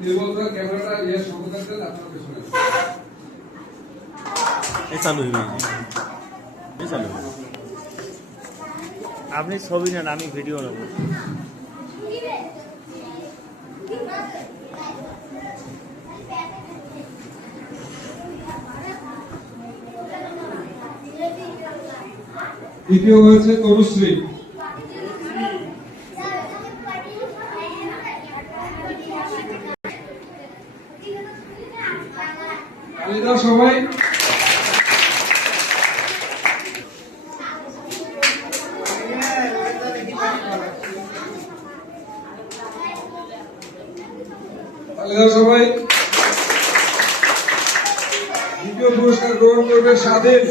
নির্মলতা ক্যামেরাটা ইয়ে সংকোচন করে আপনার পেছনে এই চালু হইবে এই চালু হইবে আপনি ছবি নেন আমি ভিডিও নেব দ্বিতীয় হয়েছে তনুশ্রী তালিদাও সবাই তালিদাও সবাই দ্বিতীয় পুরস্কার গ্রহণ করবে স্বাধীন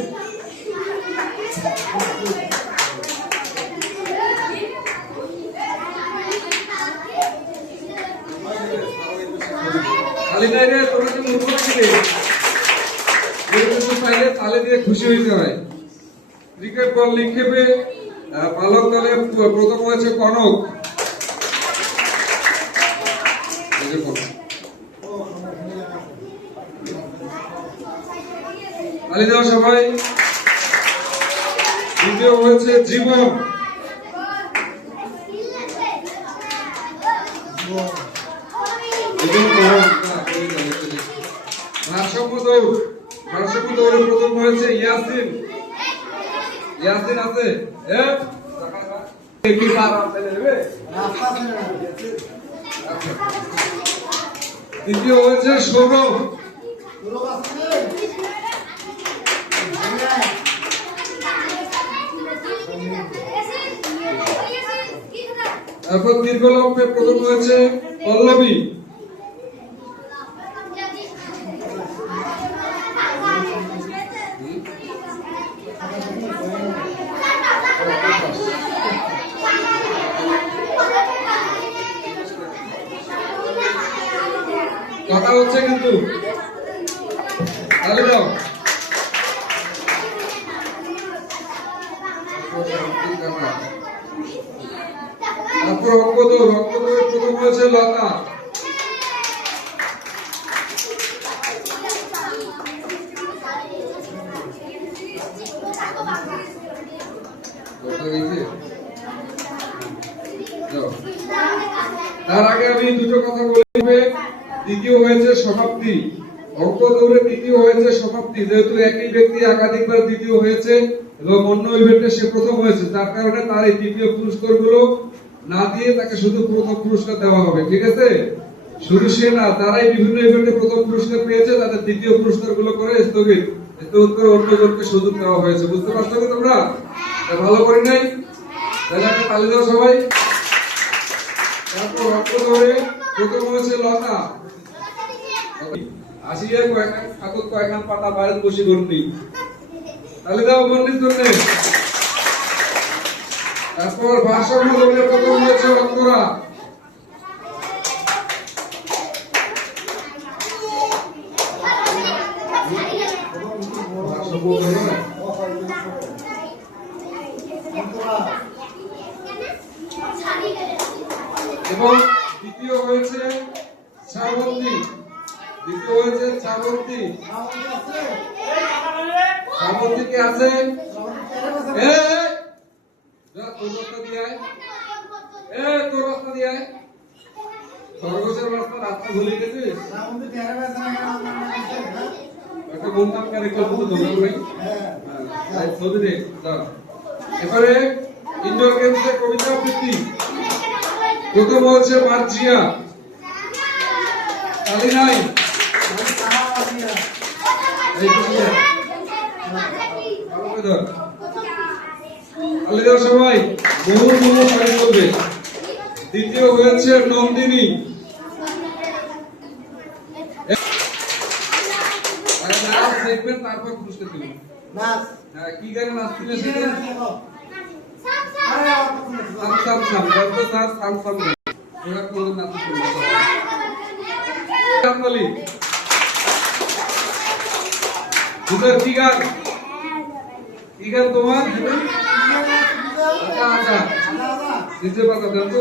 তালে দিয়ে খুশি হইতে হয় ক্রিকেট বল নিক্ষেপে বালক দলে প্রথম হয়েছে কনক তালি দেওয়া সবাই দ্বিতীয় হয়েছে জীবন ভারসাম্য দৌড়ে প্রথম হয়েছে ইয়াসিন ইয়াসিন আছে দ্বিতীয় হয়েছে সৌরভ তারপর দীর্ঘলম্বে প্রথম হয়েছে পল্লবী কথা হচ্ছে কিন্তু তাহলে দাও তারপর রক্তদৌড় প্রথম হয়েছে লতা তার আগে আমি দুটো কথা বলবে দ্বিতীয় হয়েছে সমাপ্তি অঙ্ক দৌড়ে দ্বিতীয় হয়েছে সমাপ্তি যেহেতু একই ব্যক্তি একাধিকবার দ্বিতীয় হয়েছে এবং অন্য ইভেন্টে সে প্রথম হয়েছে যার কারণে তার এই দ্বিতীয় পুরস্কার গুলো না দিয়ে তাকে শুধু প্রথম পুরস্কার দেওয়া হবে ঠিক আছে শুধু সে না তারাই বিভিন্ন ইভেন্টে প্রথম পুরস্কার পেয়েছে তাদের দ্বিতীয় পুরস্কার গুলো করে স্থগিত করে অন্যজনকে সুযোগ দেওয়া হয়েছে বুঝতে পারছো কি তোমরা ভালো করি নাই তাহলে একটা তালি দাও সবাই তারপর অঙ্ক দৌড়ে প্রথম হয়েছে লতা আসিয়া কয়েকখান পাতা বাইরে বসে গন্ডি তাহলে দাও গন্ডির জন্য তারপর ভারসাম্য দৌড়ে প্রথম হয়েছে অন্তরা এবং দ্বিতীয় হয়েছে শ্রাবন্তী শ্রাবন্তী কে আছে তোর রাস্তা দিয়ে খরগোশের রাস্তা ভুলে গেছিস একটা বলতাম ক্যারেক্টার মতো ধরলাম ভাই ছবি দেখ এবারে ইনডোর গেমসে কবিতা আবৃত্তি প্রথম হচ্ছে মার্জিয়া তালি নাই সবাই বহু শাড়ি করবে দ্বিতীয় হয়েছে নন্দিনী দেখবেন তারপর পুরস্কার দেবেন কি গানে নাচছিল সেটা কি গান তোমার নিচে পাতা দেন তো